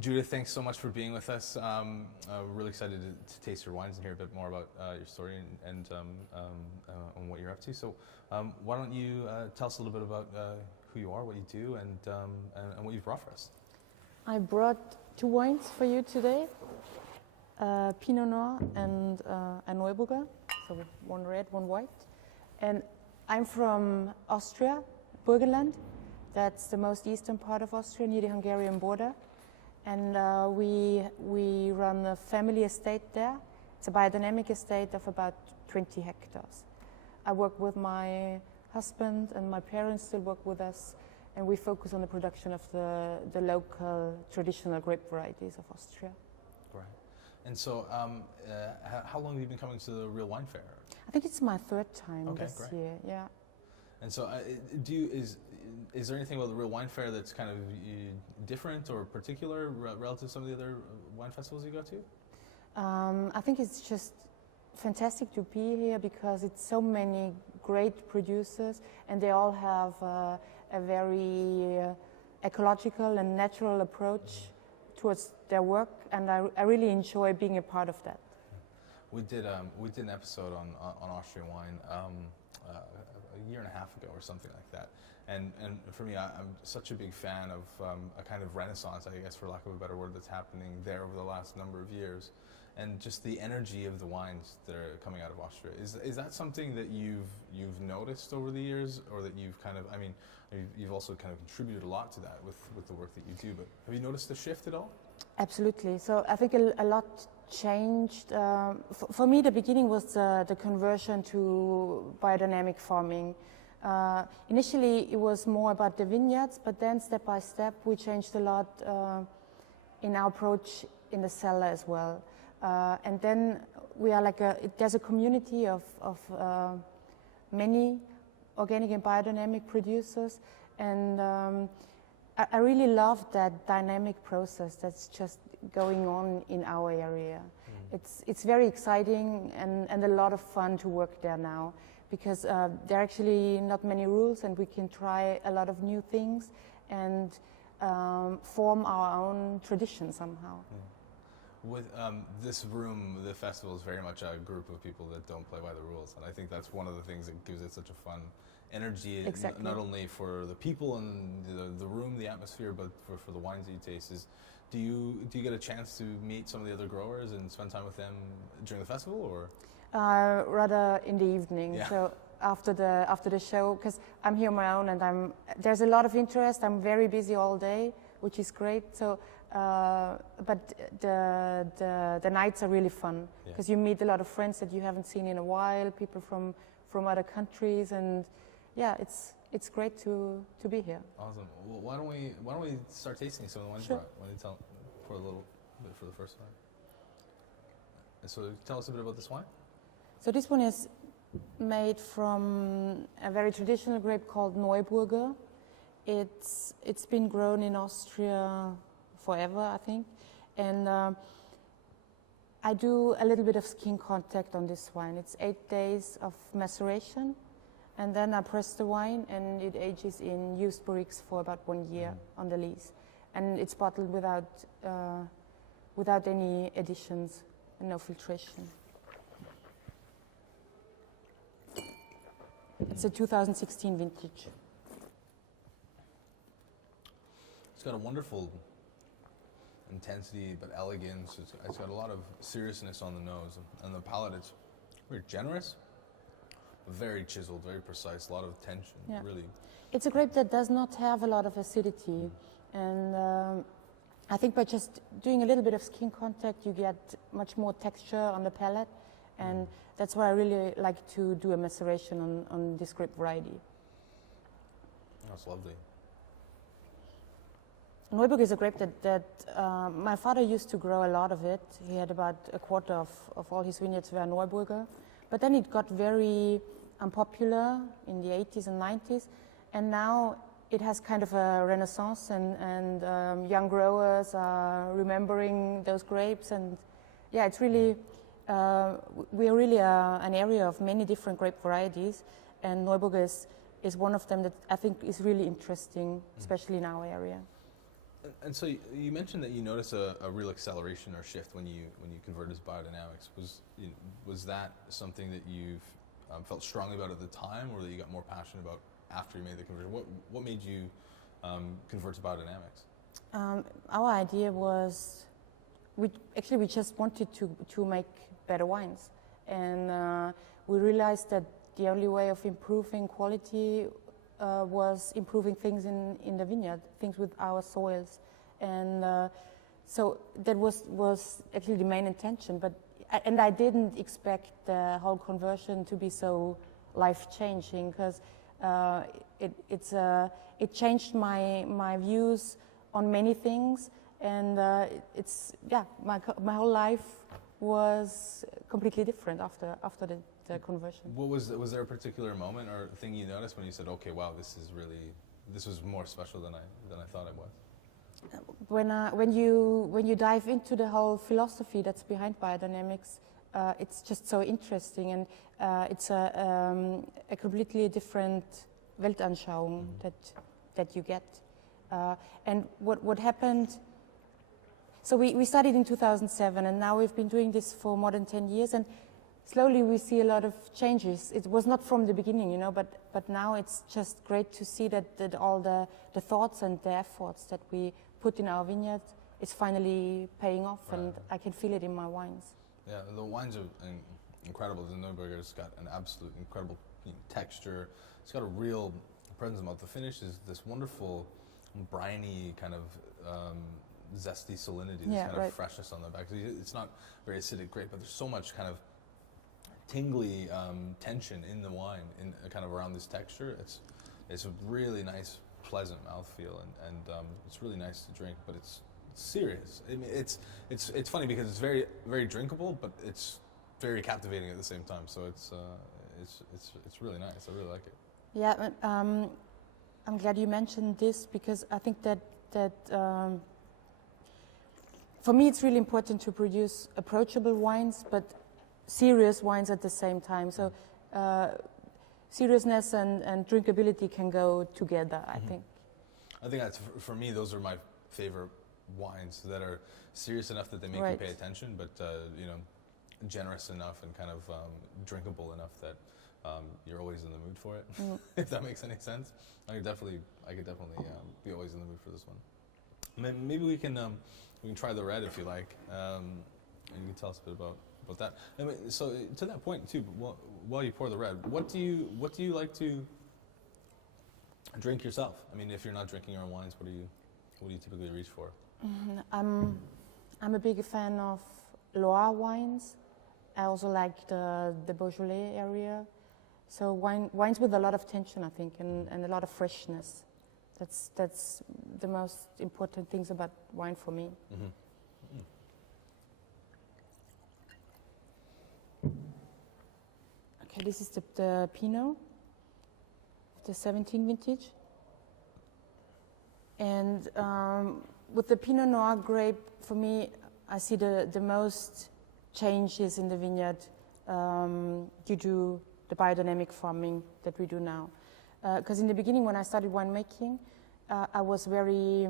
Judith, thanks so much for being with us. Really excited to taste your wines and hear a bit more about your story and what you're up to. So why don't you tell us a little bit about who you are, what you do, and what you've brought for us. I brought 2 wines for you today, Pinot Noir and a Neuburger, so one red, one white. And I'm from Austria, Burgenland. That's the most eastern part of Austria, near the Hungarian border. And we run a family estate there. It's a biodynamic estate of about 20 hectares. I work with my husband, and my parents still work with us, and we focus on the production of the local traditional grape varieties of Austria. Right. And so how long have you been coming to the Real Wine Fair? I think it's my 3rd time this great. year, yeah. And so is there anything about the Real Wine Fair that's kind of different or particular relative to some of the other wine festivals you go to? I think it's just fantastic to be here because it's so many great producers, and they all have a very ecological and natural approach towards their work, and I really enjoy being a part of that. We did an episode on Austrian wine a year and a half ago or something like that. And for me, I'm such a big fan of a kind of renaissance, I guess, for lack of a better word, that's happening there over the last number of years, and just the energy of the wines that are coming out of Austria. Is that something that you've noticed over the years, or that you've kind of, I mean, you've also kind of contributed a lot to that with the work that you do, but have you noticed the shift at all? Absolutely. So I think a lot changed. For me, the beginning was the conversion to biodynamic farming. Initially, it was more about the vineyards, but then step by step, we changed a lot in our approach in the cellar as well. And then we are there's a community of many organic and biodynamic producers, and I really love that dynamic process that's just going on in our area. It's very exciting and a lot of fun to work there now, because there are actually not many rules, and we can try a lot of new things and form our own tradition somehow. With this room, the festival is very much a group of people that don't play by the rules, and I think that's one of the things that gives it such a fun energy, exactly. Not only for the people and the room, the atmosphere, but for the wines that you taste. Do you get a chance to meet some of the other growers and spend time with them during the festival, or? Rather in the evening. Yeah. So after the show, because I'm here on my own, and there's a lot of interest. I'm very busy all day, which is great. So, but the nights are really fun, because you meet a lot of friends that you haven't seen in a while, people from other countries, and yeah, it's great to be here. Awesome. Well, why don't we start tasting some of the wines? Sure. Why don't you tell for a little bit for the first time? And so tell us a bit about this wine. So this one is made from a very traditional grape called Neuburger. It's been grown in Austria forever, I think, and I do a little bit of skin contact on this wine. It's 8 days of maceration, and then I press the wine, and it ages in used barriques for about 1 year on the lees, and it's bottled without any additions and no filtration. It's a 2016 vintage. It's got a wonderful intensity, but elegance. It's got a lot of seriousness on the nose, and the palate, it's very generous, very chiseled, very precise, a lot of tension, really. It's a grape that does not have a lot of acidity, and I think by just doing a little bit of skin contact, you get much more texture on the palate, and that's why I really like to do a maceration on this grape variety. That's lovely. Neuburg is a grape that my father used to grow a lot of it. He had about a quarter of all his vineyards were Neuburger. But then it got very unpopular in the 80s and 90s. And now it has kind of a renaissance, and young growers are remembering those grapes. And yeah, it's really, we're really an area of many different grape varieties. And Neuburger is one of them that I think is really interesting, especially in our area. And so you mentioned that you noticed a real acceleration or shift when you converted to biodynamics. Was that something that you've felt strongly about at the time, or that you got more passionate about after you made the conversion? What made you convert to biodynamics? Our idea was we just wanted to make better wines, and we realized that the only way of improving quality was improving things in the vineyard, things with our soils, and so that was actually the main intention. But I didn't expect the whole conversion to be so life-changing, because it changed my views on many things, and my whole life was completely different after the conversion. Was there a particular moment or thing you noticed when you said, okay, wow, this was more special than I thought it was? When you dive into the whole philosophy that's behind biodynamics, it's just so interesting, and it's a completely different Weltanschauung that you get. And what happened? So we started in 2007, and now we've been doing this for more than 10 years, and slowly we see a lot of changes. It was not from the beginning, but now it's just great to see that all the thoughts and the efforts that we put in our vineyard is finally paying off, right. And I can feel it in my wines. Yeah, the wines are incredible. The Neuburger's got an absolute incredible texture. It's got a real presence about. The finish is this wonderful, briny kind of zesty salinity, this kind of freshness on the back. It's not very acidic grape, but there's so much kind of tingly tension in the wine, in kind of around this texture. It's a really nice, pleasant mouthfeel, and it's really nice to drink, but it's serious. I mean, it's funny because it's very, very drinkable, but it's very captivating at the same time. So it's really nice. I really like it. Yeah, I'm glad you mentioned this, because I think that for me it's really important to produce approachable wines, but serious wines at the same time. So seriousness and drinkability can go together, I think. I think that's, for me, those are my favorite wines, that are serious enough that they make you pay attention, but generous enough and kind of drinkable enough that you're always in the mood for it. If that makes any sense. I could definitely be always in the mood for this one. Maybe we can try the red if you like, and you can tell us a bit about that. I mean, so to that point too, while you pour the red, what do you like to drink yourself? I mean, if you're not drinking your own wines, what do you typically reach for? I'm a big fan of Loire wines. I also like the Beaujolais area. So wines with a lot of tension, I think, and a lot of freshness. That's the most important things about wine for me. Mm-hmm. Okay, this is the Pinot, the 17 vintage. And with the Pinot Noir grape, for me, I see the most changes in the vineyard due to the biodynamic farming that we do now. Because in the beginning, when I started winemaking, I was very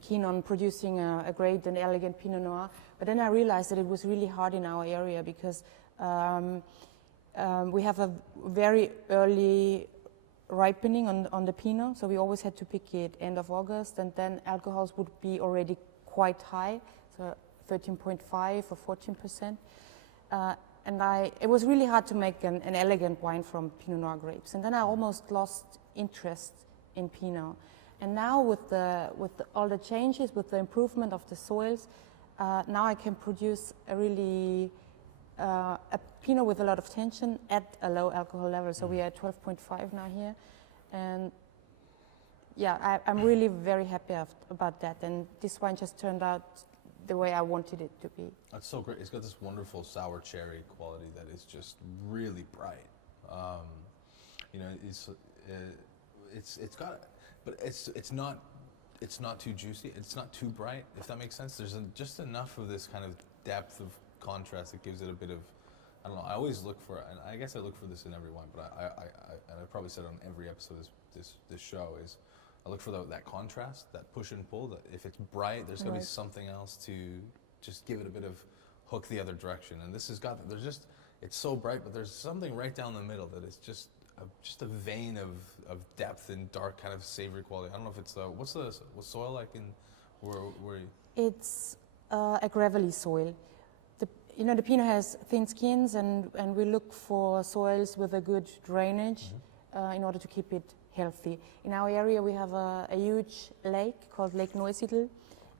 keen on producing a great and elegant Pinot Noir. But then I realized that it was really hard in our area, because we have a very early ripening on the Pinot, so we always had to pick it end of August, and then alcohols would be already quite high, so 13.5 or 14%. And it was really hard to make an elegant wine from Pinot Noir grapes. And then I almost lost interest in Pinot. And now with all the changes, with the improvement of the soils, now I can produce a really a Pinot with a lot of tension at a low alcohol level. So we are at 12.5 now here. And yeah, I'm really very happy about that. And this wine just turned out the way I wanted it to be. That's so great. It's got this wonderful sour cherry quality that is just really bright. It's got, but it's not too juicy. It's not too bright, if that makes sense. There's just enough of this kind of depth of contrast that gives it a bit of, I don't know. I always look for, and I guess I look for this in every wine, but I probably said on every episode of this show is I look for that contrast, that push and pull. That if it's bright, there's got to be something else to just give it a bit of hook the other direction. And this has got, it's so bright, but there's something right down the middle that is just a vein of depth and dark kind of savory quality. I don't know if it's what's soil like in where you? It's a gravelly soil. The Pinot has thin skins, and we look for soils with a good drainage in order to keep it healthy. In our area, we have a huge lake called Lake Neusiedl,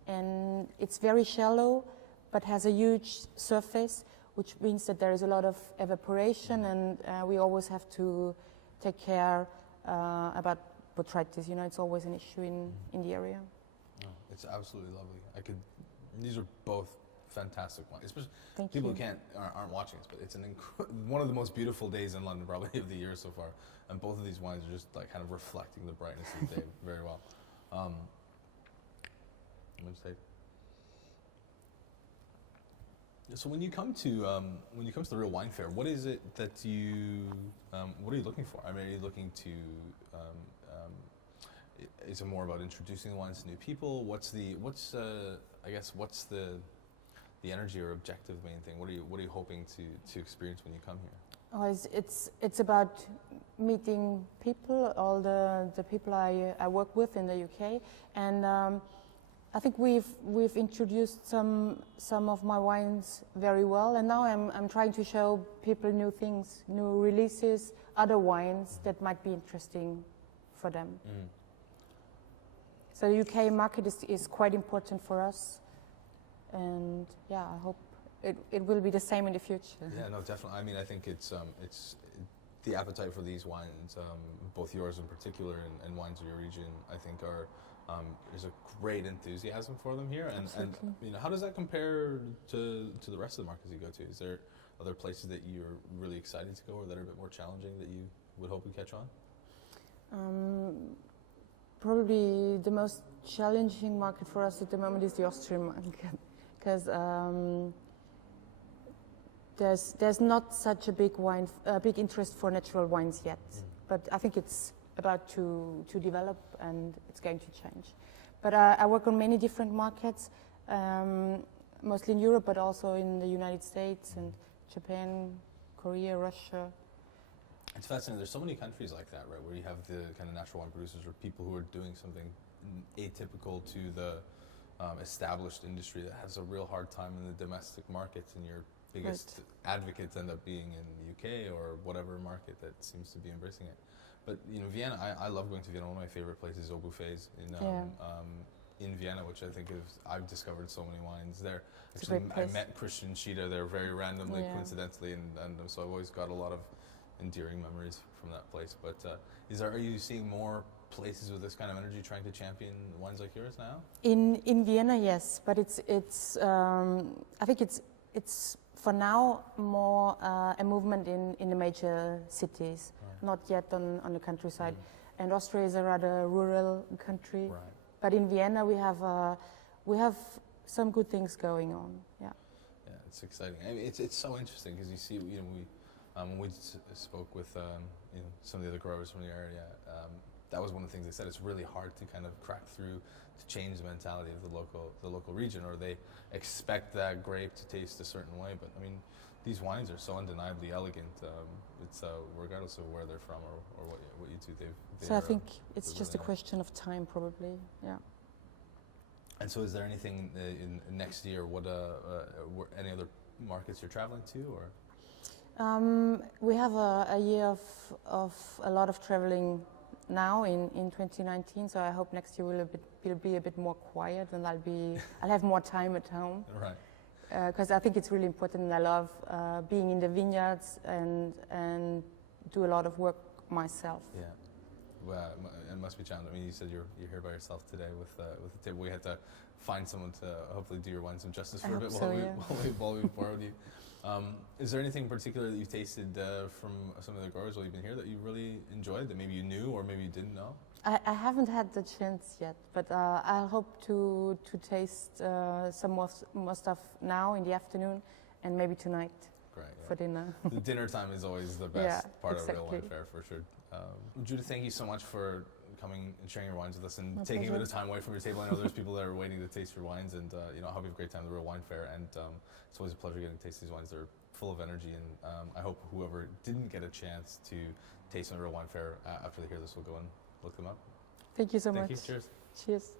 and it's very shallow, but has a huge surface, which means that there is a lot of evaporation, and we always have to take care about botrytis. It's always an issue in the area. Oh, it's absolutely lovely. These are both fantastic wines. Especially Thank people you. who aren't watching this, but it's one of the most beautiful days in London probably of the year so far. And both of these wines are just like kind of reflecting the brightness of the day very well. I'm gonna say. So when you come to the real wine fair, what is it that what are you looking for? I mean, are you looking to is it more about introducing the wines to new people? What's the energy or objective main thing? What are you hoping to experience when you come here? Oh, it's about meeting people, all the people I work with in the UK, and I think we've introduced some of my wines very well, and now I'm trying to show people new things, new releases, other wines that might be interesting for them. Mm. So the UK market is quite important for us, and yeah, I hope it will be the same in the future. Yeah, no, definitely. I mean, I think it's the appetite for these wines, both yours in particular and wines of your region, I think there's a great enthusiasm for them here. And how does that compare to the rest of the markets you go to? Is there other places that you're really excited to go or that are a bit more challenging that you would hope would catch on? Probably the most challenging market for us at the moment is the Austrian market, because there's not such a big interest for natural wines yet. But I think it's about to develop, and it's going to change. But I work on many different markets, mostly in Europe, but also in the United States and Japan, Korea, Russia. It's fascinating. There's so many countries like that, right, where you have the kind of natural wine producers or people who are doing something atypical to the established industry that has a real hard time in the domestic markets, and your biggest advocates end up being in the UK or whatever market that seems to be embracing it. But Vienna, I love going to Vienna. One of my favorite places is Obuffets in Vienna, which I think I've discovered so many wines there. Actually, I met Christian Schieder there very randomly, coincidentally, and so I've always got a lot of endearing memories from that place. But are you seeing more places with this kind of energy trying to champion wines like yours now? In Vienna, yes, but it's I think it's for now more a movement in the major cities, not yet on the countryside. And Austria is a rather rural country. Right. But in Vienna, we have some good things going on. Yeah. Yeah, it's exciting. I mean, it's so interesting because you see, when we spoke with some of the other growers from the area, that was one of the things they said. It's really hard to kind of crack through to change the mentality of the local region, or they expect that grape to taste a certain way. But I mean, these wines are so undeniably elegant. It's regardless of where they're from or what you do. So I think it's just a question of time, probably. Yeah. And so, is there anything in next year? Any other markets you're traveling to, or? We have a year of a lot of traveling now in 2019. So I hope next year will be a bit more quiet, and I'll have more time at home. Right. Because I think it's really important, and I love being in the vineyards and do a lot of work myself. Yeah. Well, it must be challenging. I mean, you said you're here by yourself today with the table. We had to find someone to hopefully do your wine some justice for a bit while we borrowed you. Is there anything in particular that you've tasted from some of the growers while you've been here that you really enjoyed, that maybe you knew or maybe you didn't know? I haven't had the chance yet, but I'll hope to taste some more stuff now in the afternoon and maybe tonight. Great, yeah. For dinner. The dinner time is always the best part of a real wine fair, for sure. Judith, thank you so much for coming and sharing your wines with us and My taking a bit pleasure. of time away from your table. I know there's people that are waiting to taste your wines, and you know, I hope you have a great time at the Real Wine Fair. And it's always a pleasure getting to taste these wines. They're full of energy, and I hope whoever didn't get a chance to taste them at the Real Wine Fair after they hear this will go and look them up. Thank you so much. Thank you. Cheers. Cheers.